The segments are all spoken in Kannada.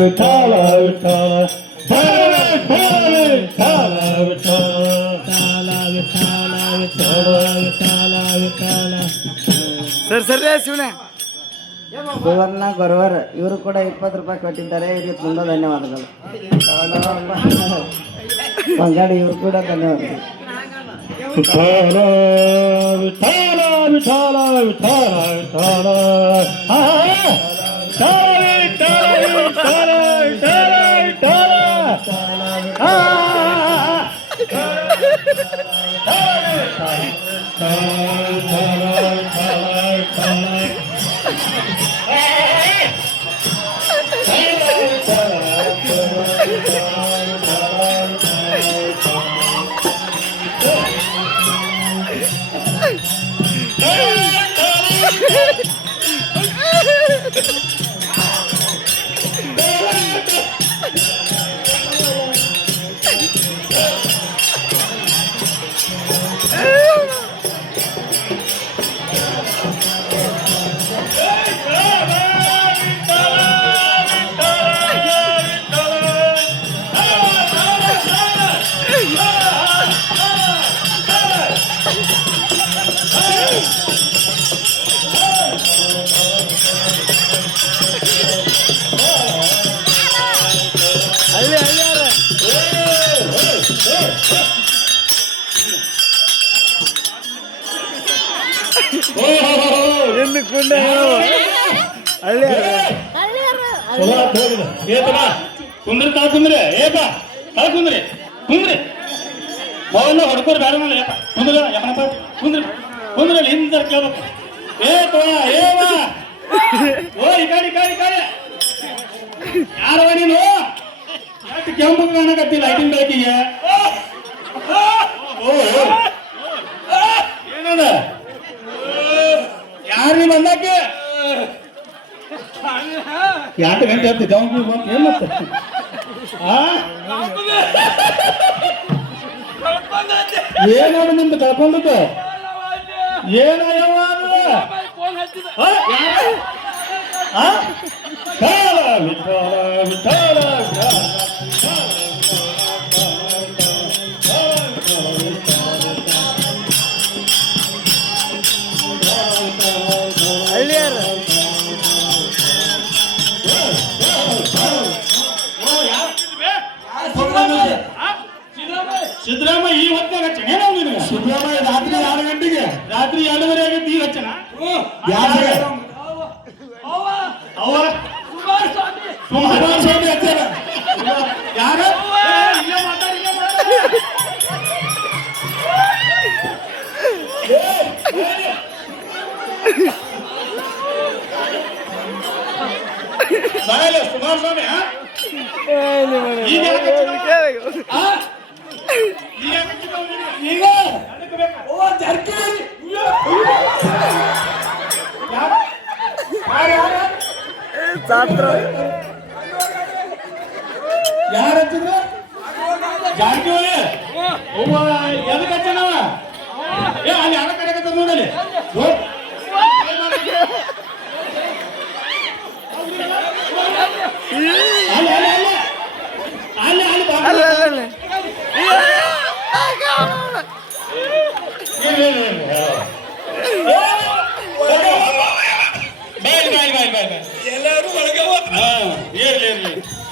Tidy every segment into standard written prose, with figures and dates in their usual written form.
ವಿಠಲ ವಿಠಲ ಸರ್ ಸರ್ ಶಿವನೇ ಸುವರ್ಣ ಗೊರವರ್ ಇವರು ಕೂಡ 20 ರೂಪಾಯಿ ಕೊಟ್ಟಿದ್ದಾರೆ. ಇವರಿಗೆ ತುಂಬಾ ಧನ್ಯವಾದಗಳು. ಬಂಗಾಡಿ ಇವರು ಕೂಡ ಧನ್ಯವಾದಗಳು. ವಿಠಲ ವಿಠಲ ವಿಠಲ ವಿಠಲ ವಿಠಲ ಕುಂದ್ರಿ ತಾ ಕುಂದ್ರಿ ಏಪ ತಾ ಕುಂದ್ರಿ ಕುಂದ್ರಿ ಮೊಬೈಲ್ ಹೊಡ್ಕೋರ್ ಬೇಡ ನೋಡಿ ಏಪ ಕುಂದ್ರ ಯಾಕನಪ್ಪ ಕುಂದ್ರಿ ಕುಂದ್ರಲ್ಲಿ ಹಿಂದ ಕೇಳ್ಬೇಕು ಏಪ ಏವ ಓ ಈ ಗಾಡಿ ಗಾಡಿ ಗಾಡಿ ಯಾರವ ನೀನು ಎಷ್ಟು ಕೆಂಪು ಕಾಣಕತ್ತಿ ಲೈಟಿಂಗ್ ಬೆಳಕಿಗೆ ಏನದ ಯಾರೀ ಬಂದಾಕೆ 2 ಗಂಟೆ ಆಗ್ತಿದ್ದೆ ಅವ್ನು ಬಂದು ಏನ್ ಮತ್ತೆ ಏನಾದ್ರು ನಿಮ್ದು ಕಳ್ಕೊಂಡದ್ದು ಏನಯ್ಯವ ಸಿದ್ದರಾಮಯ್ಯ ಈ ಹೊತ್ತಾಗ ಹಚ್ಚಣ ನಿನಗೆ ಸಿದ್ದರಾಮಯ್ಯ ರಾತ್ರಿ 6 ಗಂಟೆಗೆ ರಾತ್ರಿ 2:30 ಆಗೈತಿ ಈಗ ಹಚ್ಚಣ ಕುಮಾರಸ್ವಾಮಿ ಹಚ್ಚಾರ ಯಾರ ಕುಮಾರಸ್ವಾಮಿ ಯಾರ ಹಚ್ಚಿದ್ರು ಜಾರಕಿಹೊಳಿ ಎದಕ್ಕೆ ಹಚ್ಚನವ ಏ ಅಲ್ಲಿ ಯಾರ ಕಡೆ ನೋಡಲಿ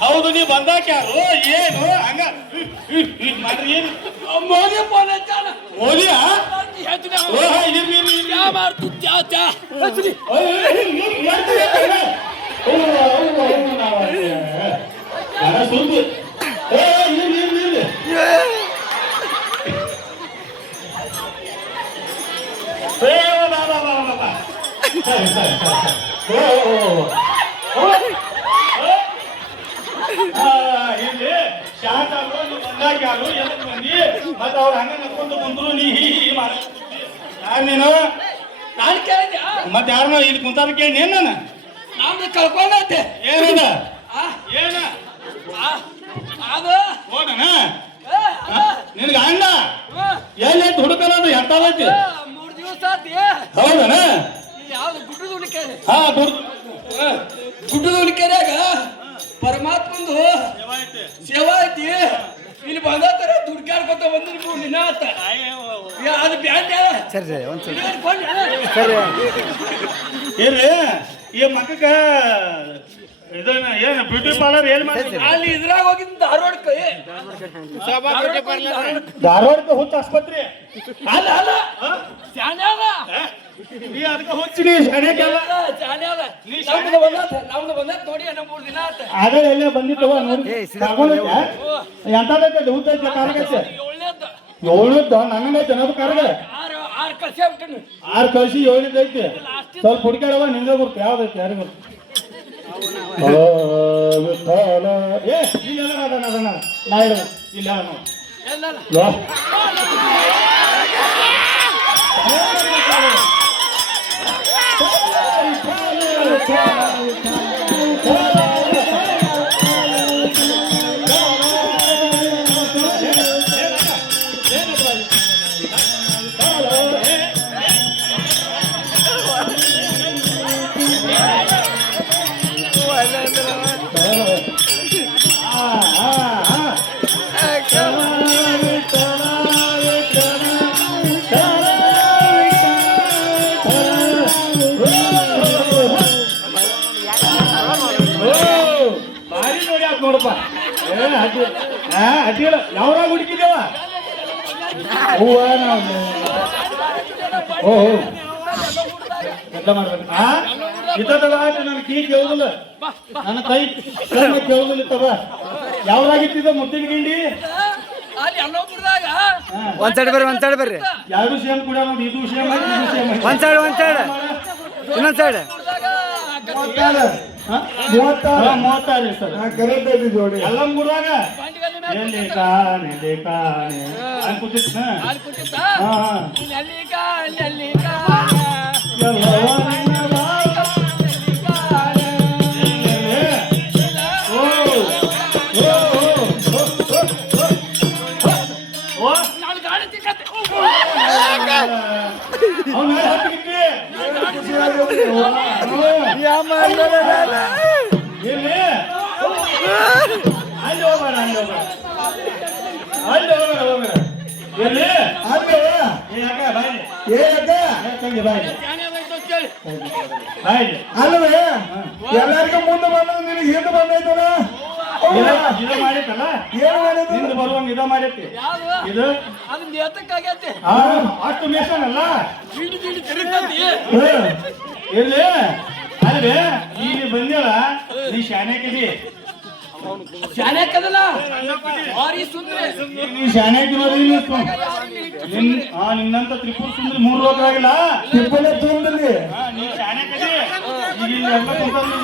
ಹೌದು ನೀವು ಬಂದಾಕ ಯಾರು ಏನು ಹಂಗ ಮಾಡ್ರಿ ಏನು ಮೋದಿ ಮೋದಿಯಾ ಇಲ್ಲಿ ಶಾಂತ ಬಂದಾಗ ಯಾರು ಎದಕ್ ಬಂದಿ ಮತ್ತ ಅವ್ರ ಹಂಗ ನಕ್ಕೊಂತ ಕುಂತರು ನೀ ಯಾರು ನೀನು ನಾನು ಕೇಳಿದ್ದೆ ಮತ್ತೆ ಯಾರನ್ನ ಇಲ್ಲಿ ಕುಂತಾರ ಕೇಳಿ ಏನ್ ನಾನು ಕಳ್ಕೊಂಡೈತೆ ಏನದ ಏನ ಅದು ಹೋಗಣ ನಿನ್ಗ ಅಣ್ಣ ಎಲ್ಲಿ ಹುಡುಕಲ್ಲ ಎಷ್ಟಾಗೈತಿ 3 ದಿವಸ ಆತಿ ಹೌದನ ಯಾವ್ದು ಗುಡ್ಡದ ಹುಡುಕೆ ಹಾ ಗುಡ್ಡದ ಹುಡುಕೆರಾಗ ಸೇವಾ ಐತಿ ಇಲ್ಲಿ ಬಂದತ್ತರ ದುಡ್ಕಾಡ್ಕೊತ ಬಂದಿರಿ 3 ದಿನ ಆತ ಅದು ಬ್ಯಾಂಡ್ ಸರಿ ಸರಿ ಒಂದು ಸರಿ ಸರಿ ಸರಿ ಏನ್ರಿ ಈ ಮಕ್ಕಕ್ಕ ಇದನ್ನ ಏನು ಬ್ಯೂಟಿ ಪಾರ್ಲರ್ ಏನ್ ಮಾಡಿ ಅಲ್ಲಿ ಇದ್ರಾಗ ಹೋಗಿದ್ದ ಧಾರವಾಡಕ್ಕೆ ಧಾರವಾಡಕ್ಕೆ ಹುಚ್ಚ ಆಸ್ಪತ್ರೆ ಅಲ್ಲ ಅಲ್ಲ ಶಾನ್ಯಾಗ ನೀ ಅದಕ್ಕೆ ಹುಚ್ಚಿನಿ ಶಾಣ್ಯಕ್ಕೆಲ್ಲ ನಮ್ದು ಬಂದತ್ ನೋಡಿ ನಮ್ಮ 3 ದಿನ ಆತ ಅದೇ ಎಲ್ಲೇ ಬಂದಿತ್ತವ ನೋಡಿ ಎಂತದೈತೆ ಹುಚ್ಚ ಐತೆ ಕಾರ್ಗೈತೆ ಒಳ್ಳೇದು 7 ನನ್ನೈತೆ ಅನ್ನೋದು ಕಾರ್ಗ ಆರು ಕಳ್ಸಿ ಬಿಟ್ಟನು 6 ಕಳಿಸಿ 7 ಐತೆ ಸ್ವಲ್ಪ ಹುಡುಕಾಡವ ನಿಂಗೆ ಗುರ್ತು ಯಾವ್ದೈತೆ ಯಾರಿಗೂ ಏ ಇಲ್ಲೆಲ್ಲ ಅದನ್ನ ನಾ ಹೇಳ ಇಲ್ಲ ಎಲ್ಲಲ್ಲ ಭಾರಿ ನೋಡಿ ಆತ್ ನೋಡಪ್ಪ ಅಡ್ಡಿಲ್ಲ ಯಾವ್ರಾಗ ಹುಡುಕಿದೇವ ಹೂವ ನಾವು ಓ ಎಲ್ಲ ಮಾಡ್ಬೇಕು ಇತ್ತದ ನನ್ನ ಕೀ ಕೇಳುದಿಲ್ಲ ನನ್ನ ಕೈ ಕೇಳುದಿಲ್ಲ ಇತ್ತವ ಯಾವ್ರಾಗಿತ್ತಿದ ಮುದ್ದಿನ ಗಿಂಡಿ ಅಲ್ಲಿ ಅನ್ನೋಪುರದಾಗ ಒಂದ್ ಸೈಡ್ ಬರ್ರಿ 2 ಸೇಮ್ ಕೂಡ ನೋಡಿ ಇದು ಸೇಮ್ ಆಯ್ತು ಇದು ಸೇಮ್ ಆಯ್ತು ಒಂದ್ ಸೈಡ್ ಇನ್ನೊಂದ್ ಸೈಡ್ 36 ಸರ್ ಜೋಡಿ ಎಲ್ಲ ಮುರಾಗ ಎಲ್ಲಿ ಕಾಣೆ ಅನ್ಕೂತಿತ್ತು ಅಲ್ಲಿ ಕೊಟ್ಟಿದ್ದ ಹಾ ಅಲ್ಲಿ ನಾನು ಗಾಡಿ ತಿಕ್ಕತ್ತೆ ಅವ್ನು ಹತ್ತಿಗಿತ್ತಿ ಎಲ್ಲಿ ಅಲ್ಲಿ ಹೋಗೋಣ ಎಲ್ಲಿ ಯಾಕೆ ಬಾಯಿ ಅಲ್ವೇ ಎಲ್ಲರಿಗೂ ಮುಂದೆ ಬಂದ ನಿನಗೆ ಹಿಂದೆ ಬಂದೈತಲ್ಲ ಇದು ಮಾಡಿತ್ತಲ್ಲ ಏನು ಮಾಡಿದ್ರು ಹಿಂದೆ ಬರುವಂಗ ಇದ ಮಾಡೈತಿ ಯಾವ್ದು ಇದು ಅದನ್ನ ಎತ್ತಕ್ಕಾಗೈತೆ ಅಷ್ಟು ಮೇಸನಲ್ಲ ಗಿಡಿ ತಿರುಗತಿ ಎಲ್ಲಿ ಅಲ್ವೇ ಇಲ್ಲಿ ಬಂದೇಳ ನೀ ಶಾನ್ಯಾಕಿದಿ ಶಾನ್ಯಾಕದಲ್ಲ ಭಾರಿ ಸುಂದ್ರಿ ನೀ ಶಾನ್ಯಾಕಿರೋದು ನಿನ್ನಂತ ತ್ರಿಪುರ ಸುಂದರಿ 3 ಲೋಕರಾಗಿಲ್ಲ ತಿಪ್ಪಲೆ ತುಂಬಿಲಿ ನೀ ಶಾನ್ಯಾಕಿದಿ ಈಗ ಇಲ್ಲಿ ಎಲ್ಲ ಕೂತವ್ರು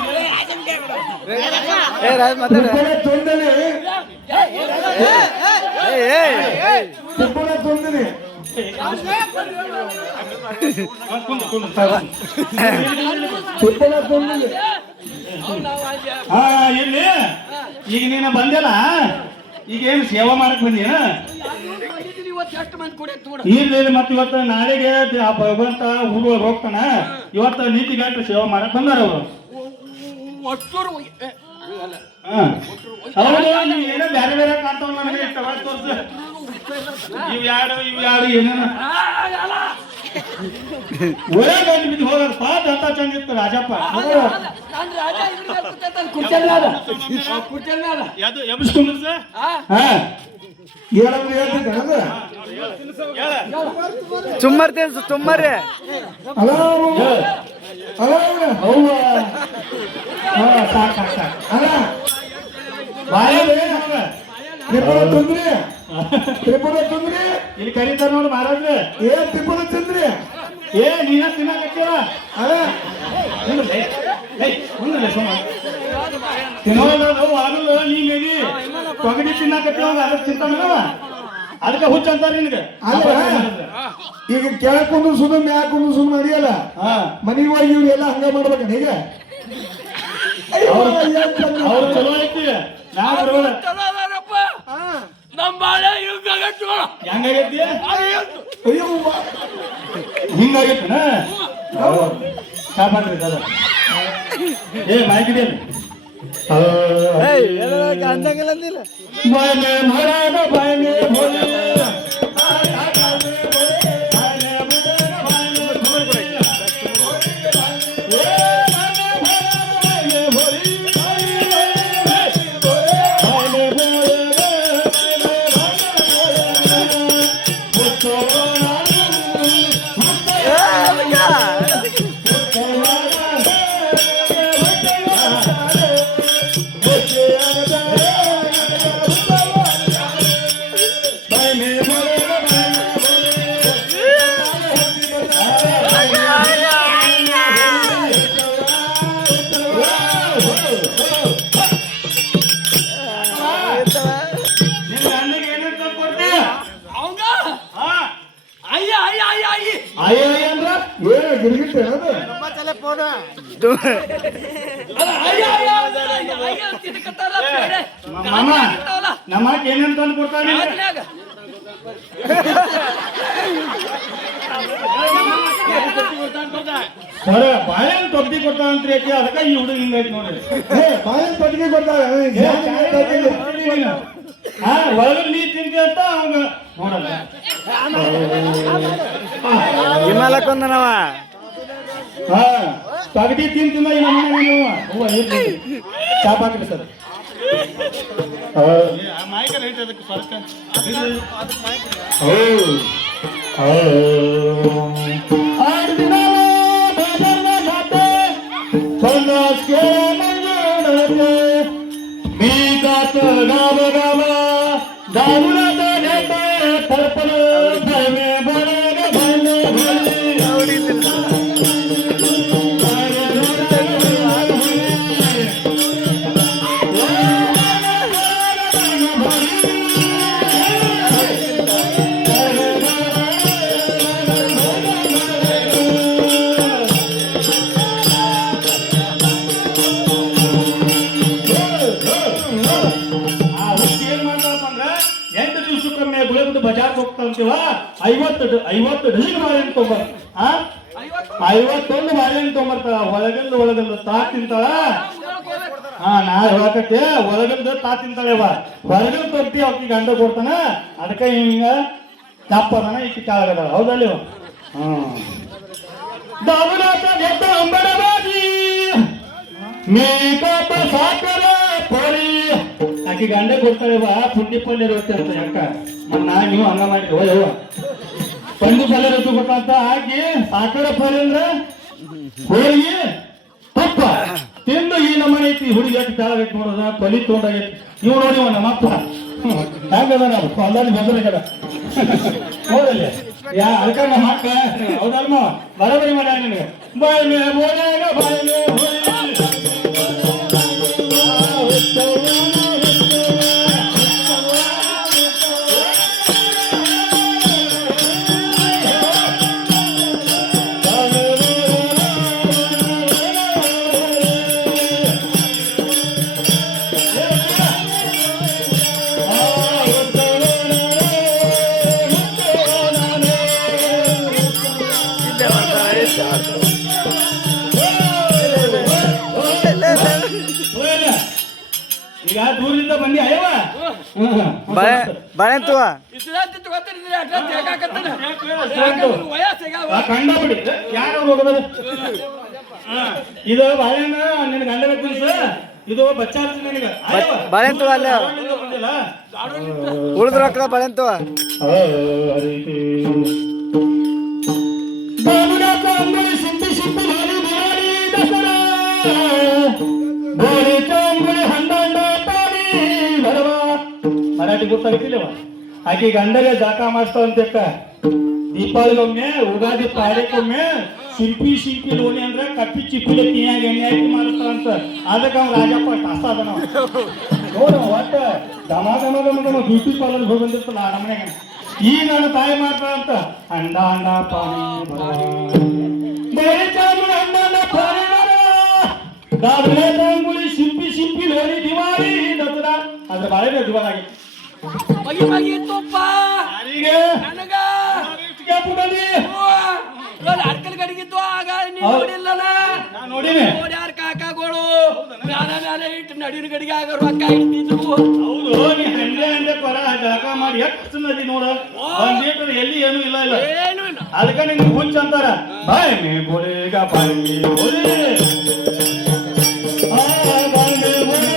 ಏ ರಾಜ್ ಮಾತಾಡ ತಿಪ್ಪಲೆ ತುಂಬಿಲಿ ತಿಪ್ಪಲೆ ತುಂಬಿಲಿ ತಿಪ್ಪಲೆ ತುಂಬಿಲಿ ಇಲ್ಲಿ ಈಗ ನೀನು ಬಂದೆಲ್ಲ ಈಗ ಏನು ಸೇವಾ ಮಾಡಕ್ ಬಂದಿನ ಇವತ್ತು ಎಷ್ಟು ಮಂದಿ ಕೂಡ ತೋಡ ಇಲ್ಲಿ ಮತ್ತೆ ಇವತ್ತು ನಾಳೆಗೆ ಆ ಭಗವಂತ ಊರುಗಳು ಹೋಗ್ತಾನ ಇವತ್ತು ನೀತಿಗಾಟ ಸೇವಾ ಮಾಡಕ್ ಬಂದಾರ ಅವರು ಒಟ್ಟೂರು ಹೌದು ನೀವು ಏನೋ ಬೇರೆ ಬೇರೆ ಕಾಣ್ತಾವ ನನಗೆ ಇಷ್ಟ ತೋರ್ಸು ಇವ್ ಯಾರು ಏನೇನ ಒಳ್ಳೆ ಗಂಡು ಬಿದ್ದು ಹೋಗಪ್ಪ ಅಂತ ಚಂದಿತ್ತು ರಾಜಪ್ಪ ಅದು ಎಬ್ಬಿಸ್ಕೊಂಡ್ರಿ ಸರ್ ಏನಂದ್ರೆ ಹೇಳ್ತಿದ್ದೆ ಸುಮ್ಮರ್ರಿ ಅಲ್ಲ ಅಲ್ಲ ಅವ್ವ ಸಾಕು ಅಲ್ಲ ಬಾಯ ತ್ರಿಪುರ ತುಂದ್ರಿ ತ್ರಿಪುರ ತುಂದ್ರಿ ಇಲ್ಲಿ ಕರೀತಾರ ನೋಡಿ ಮಹಾರಾಜ್ರೆ ತ್ರಿಪುರ ತಿಂದ್ರಿ ನೀನ ತಿನ್ನಕತ್ತೀವ ಅಲ್ಲ ತಿನ್ನೋದು ಆಗಲ್ಲ ನೀ ಮೇದಿ ತೊಗಡಿ ತಿನ್ನಕತ್ತೀವ ಅದಕ್ಕೆ ತಿಂತಾನವ ಅದಕ್ಕೆ ಹುಚ್ಚ ಅಂತಾರ ನಿನಗೆ ಅಲ್ಲ ಈಗ ಕೆಳಕ್ ಕುಂದು ಸುಮ್ಮನೆ ಮ್ಯಾಕ್ ಕುಂದು ಸುಮ್ಮನೆ ನಡೆಯಲ್ಲ ಮನೆಗೆ ಹೋಗಿ ಇವ್ರೆಲ್ಲ ಹಂಗ ಮಾಡ್ಬೇಕ ಈಗ ಅವ್ರು ಚಲೋ ಐತಿ ನಾ ಬರೋಣ ನಮ್ಮ ಬಾಳೆ ಹೆಂಗಾಗೈತಿ ಅಯ್ಯೋ ಹಿಂಗಾಗೈತಿನ ಕಾಪಾಡ್ರಿ ಅದ ಮಾಹಿತಿ ಅಂದಂಗಿಲ್ಲ ಅಂದಿಲ್ಲ ಬಾಯ್ಲೆ ಮರಾಗ ಬಾಯ್ಲೆ ಭೋಲೆ ಅವಂಗ ಅಯ್ಯ ಅಯ್ಯ ಅಯ್ಯ ಅಯ್ಯ ಅಯ್ಯ ಅಂದ್ರ ಏನ ಗಿರ್ಗಿಟ್ಟೆ ಅದು ಅಲ್ಲ ಅಯ್ಯ ಅಯ್ಯ ಅಯ್ಯ ಅಯ್ಯ ತಿನ್ನಕತ್ತಾರ ಬೇರೆ ಮಾಮ ನಮ್ಮ ಏನಂತ ಅನ್ಕೊಡ್ತಾನೆ ರಾತ್ರಿಯಾಗ ಸರ ಬಾಳೆಹಣ್ಣು ತೊಟ್ಟಿ ಕೊಡ್ತಾನಂತ್ರಿ ಯಾಕೆ ಅದಕ್ಕೆ ಈ ಹುಡುಗ ಹಿಂಗೈತಿ ನೋಡ್ರಿ ಬಾಯನ್ ತೊಟ್ಟಿಗೆ ಕೊಡ್ತಾರೆ ಹಾ ಒಳಗಡೆ ನೀ ತಿಂತಿ ಅಂತ ಅವಂಗ ನೋಡಲ್ಲ ಹಿಮಾಲಕ್ಕೊಂದನವ ಹಾ ಪಗಡಿ ತಿಂತಿಂದ ಈ ನಮ್ಮ ಹೂವ ಇರ್ಲಿ ಚಾಪ್ ಹಾಕಿರಿ ಸರ್ ಮಾಯ್ಕ ರೈಟ್ ಅದಕ್ಕೆ ಫರ್ಕ ಆರು ದಿನ ಬಾಜರ್ನ ಮಾತೆ ಸನ್ನಾಸ್ ಕೇಳ बीकात गाव गाव दारुणात घेते पर्पल भरमे भरे भरले ಬಜಾರ್ ಹೋಗ್ತಾಂತೀವ 50 ಡಜನ್ ಬಾಳೆಹಣ್ಣು ತೊಗೊಂಬ 51 ಬಾಳೆಹಣ್ಣು ತೊಗೊಂಬರ್ತಾಳ ಒಳಗಲ್ಲು ತಾ ತಿಂತಾಳ ಹಾ ನಾ ಹೇಳಕತ್ತೆ ಒಳಗಲ್ದು ತಾ ತಿಂತಾಳೆವ ಹೊರಗಲ್ ತೊಟ್ಟಿ ಅವಕ್ಕೆ ಗಂಡ ಕೊಡ್ತಾನ ಅದಕ್ಕೆ ಹಿಂಗ ದಪ್ಪದನ ಈಕಿ ಕೆಳಗದಾಳ ಹೌದಲ್ಲ ದಾವನಾಥ ಗೆದ್ದ ಅಂಬಡ ಬಾಜಿ ಮೇಕಪ್ಪ ಸಾಕರ ಪರಿ ಆಕಿ ಗಂಡ ಕೊಡ್ತಾಳೆವ ಪುಂಡಿ ಪಲ್ಯ ರೊಟ್ಟಿ ಅಂತ ಯಾಕ ನೀವು ಹಂಗ ಮಾಡಿದ್ವ ಯವ್ವ ಪಂಡಿ ಪಲ್ಯ ರೊಟ್ಟಿ ಕೊಟ್ಟಂತ ಹಾಕಿ ಸಾಕರ ಪರಿ ಅಂದ್ರ ಹೋಳಿಗೆ ತಪ್ಪ ತಿಂದು ಈ ನಮ್ಮನೆ ಐತಿ ಹುಡುಗಿ ಹಾಕಿ ಕೆಳಗೈತಿ ನೋಡೋದ ತೊಲಿ ತೊಗೊಂಡಾಗೈತಿ ನೀವು ನೋಡಿ ನಮ್ಮಪ್ಪ ಹೆಂಗದ ನಾವು ಹೊಲ್ದಲ್ಲಿ ಬೆದರಿಗದ ಹೌದಲ್ಲಿ ಅದಕ್ಕ ನಮ್ಮ ಅಕ್ಕ ಹೌದಲ್ಮ ಬರಬರಿ ಮಾಡ್ಯಾರ ನಿನಗೆ ಬಾಯ್ಲೆ ಬೋಳ್ಯಾಗ ಬಾಯ್ಲೆ ಈಗ ದೂರದಿಂದ ಬನ್ನಿ ಅಯ್ಯವ ಬಾಳೆಹಣ್ಣು ತಗೋ ಇಸ್ಲಾಂತಿ ತಗೋತಿದ್ರೆ ಅಟ್ರಾಕ್ಟ್ ಯಾಕಾಕತ್ತಾನ ಯಾಕಂದ್ರೆ ವಯಸ್ಸಿಗಾವ ಕಂಡ ಬಿಡಿ ಯಾರು ಹೋಗೋದು ಇದು ಬಾಳೆಹಣ್ಣ ನಿನ್ ಗಂಡ ತಿನ್ಸ ಇದು ಬಚ್ಚಾರ ನಿನಗ ಬಾಳೆಹಣ್ಣು ತಗೋ ಅಲ್ಲೇ ಉಳಿದ್ರ ರೊಕ್ಕ ಬಾಳೆಹಣ್ಣು ತಗೋ ಸಿಂಪಿ ಸಿಂಪಿ ಲಾಲಿ ಬಿರಾಡಿ ದಸರಾ ಗೋರಿ ಚಂಗುಳಿ ಹಂಡಂಡ ಪಾಡಿ ಬರವ ಮರಾಠಿ ಗೊತ್ತಾಗಿತ್ತಿಲ್ಲವ ಆಕೆ ಗಂಡಗೆ ಜಾಕ ಮಾಡಿಸ್ತಾವಂತ ದೀಪಾವಳಿಗೊಮ್ಮೆ ಉಗಾದಿ ಪಾಡ್ಯಕ್ಕೊಮ್ಮೆ ಸಿಂಪಿ ಲೋಣಿ ಅಂದ್ರೆ ಕಪ್ಪಿ ಚಿಪ್ಪಿಲೆ ತಿನ್ನಾಗ ಎಣ್ಣೆ ಹಾಕಿ ಮಾಡಿಸ್ತಾವಂತ ಅದಕ್ಕೆ ಅವ್ನು ರಾಜಪ್ಪ ಕಸ ಅದನ ನೋಡು ಒಟ್ಟ ಘಮ ಬ್ಯೂಟಿ ಪಾರ್ಲರ್ ಹೋಗಿ ಬಂದಿರ್ತಲ್ಲ ಆ ನಮ್ಮನೆಗೆ ಈಗ ನನ್ನ ತಾಯಿ ಮಾಡ್ತಾಳಂತ ಅಂಡ ಪಾಣಿ ಸಿಂಪಿ ಲೋಣಿ ದಿವಾಳಿ ದಸರಾ ಅದ್ರ ಬಾಳೆ ದಿವಾಳ ಆಗಿತ್ತು ಮಗಿ ತುಪ್ಪ ಯಾರಿಗೆ ನನಗ ಪುಟಲಿ ಅಡ್ಕಲ್ ಗಡಿಗಿತ್ತು ಆಗ ನೀವು ನೋಡಿಲ್ಲ ನಾ ನೋಡಿನಿ ನೋಡಿ ಯಾರ ಕಾಕ ಬಾರುಡುಗಳು ಮ್ಯಾಲೆ ಇಟ್ಟು ನಡಿನ ಗಡಿಗೆ ಆಗ ರೊಕ್ಕ ಇಡ್ತಿದ್ವು. ಹೌದು ನೀ ಹಂಗೆ ಕೊರ ಜಳಕ ಮಾಡಿ ಎಷ್ಟು ನದಿ ನೋಡ ಒಂದ್ ಲೀಟರ್ ಎಲ್ಲಿ ಏನು ಇಲ್ಲ ಇಲ್ಲ ಏನೂ ಇಲ್ಲ. ಅದಕ್ಕೆ ನಿಂಗೆ ಹುಚ್ಚ ಅಂತಾರ ಬಾಯ್ ಮೇ ಬೋಲೆಗ ಬಾಯ್ ಮೇ ಬೋಲೆ ಆ ಬಾಯ್ ಮೇ ಬೋಲೆ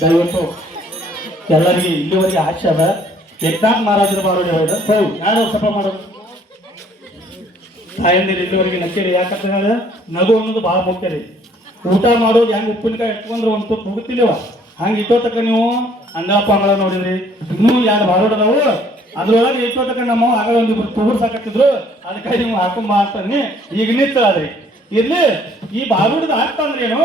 ದಯವಿಟ್ಟು ಎಲ್ಲರಿಗೆ ಇಲ್ಲಿವರೆಗೆ ಆಶೆ ಅದ ಏಕನಾಥ್ ಮಹಾರಾಜರ ಬಾರೋಡಿ ಹೇಳಿದ ಹೌದು ಯಾರು ಸಫಲ ಮಾಡೋದು ತಾಯಂದಿರು ಇಲ್ಲಿವರೆಗೆ ನಕ್ಕೇರಿ ಯಾಕಂತಂದ್ರೆ ನಗು ಅನ್ನೋದು ಬಹಳ ಮುಖ್ಯ ರೀ. ಊಟ ಮಾಡೋದು ಹೆಂಗೆ ಉಪ್ಪಿನಕಾಯಿ ಇಟ್ಕೊಂಡ್ರೆ ಒಂದು ತುತ್ತು ಹೋಗುತ್ತಿಲ್ಲವ ಹಂಗೆ ಇಟ್ಟೋತಕ್ಕ ನೀವು ಅಂಗಳಪ್ಪ ಅಂಗಳ ನೋಡಿದ್ರಿ ಇನ್ನೂ ಯಾರು ಬಾರೋಡದವು ಅದ್ರೊಳಗೆ ಇಟ್ಟೋತಕ್ಕ ನಮ್ಮ ಆಗ ಒಂದಿಬ್ರು ತುಗುರು ಸಾಕತ್ತಿದ್ರು ಅದಕ್ಕಾಗಿ ನೀವು ಹಾಕೊಂಬ ಅಂತಂದು ಈಗ ನಿಂತಾದ್ರಿ ಇರ್ಲಿ ಈ ಬಾರೋಡದ ಆಗ್ತಾ ಅಂದ್ರೆ ಏನು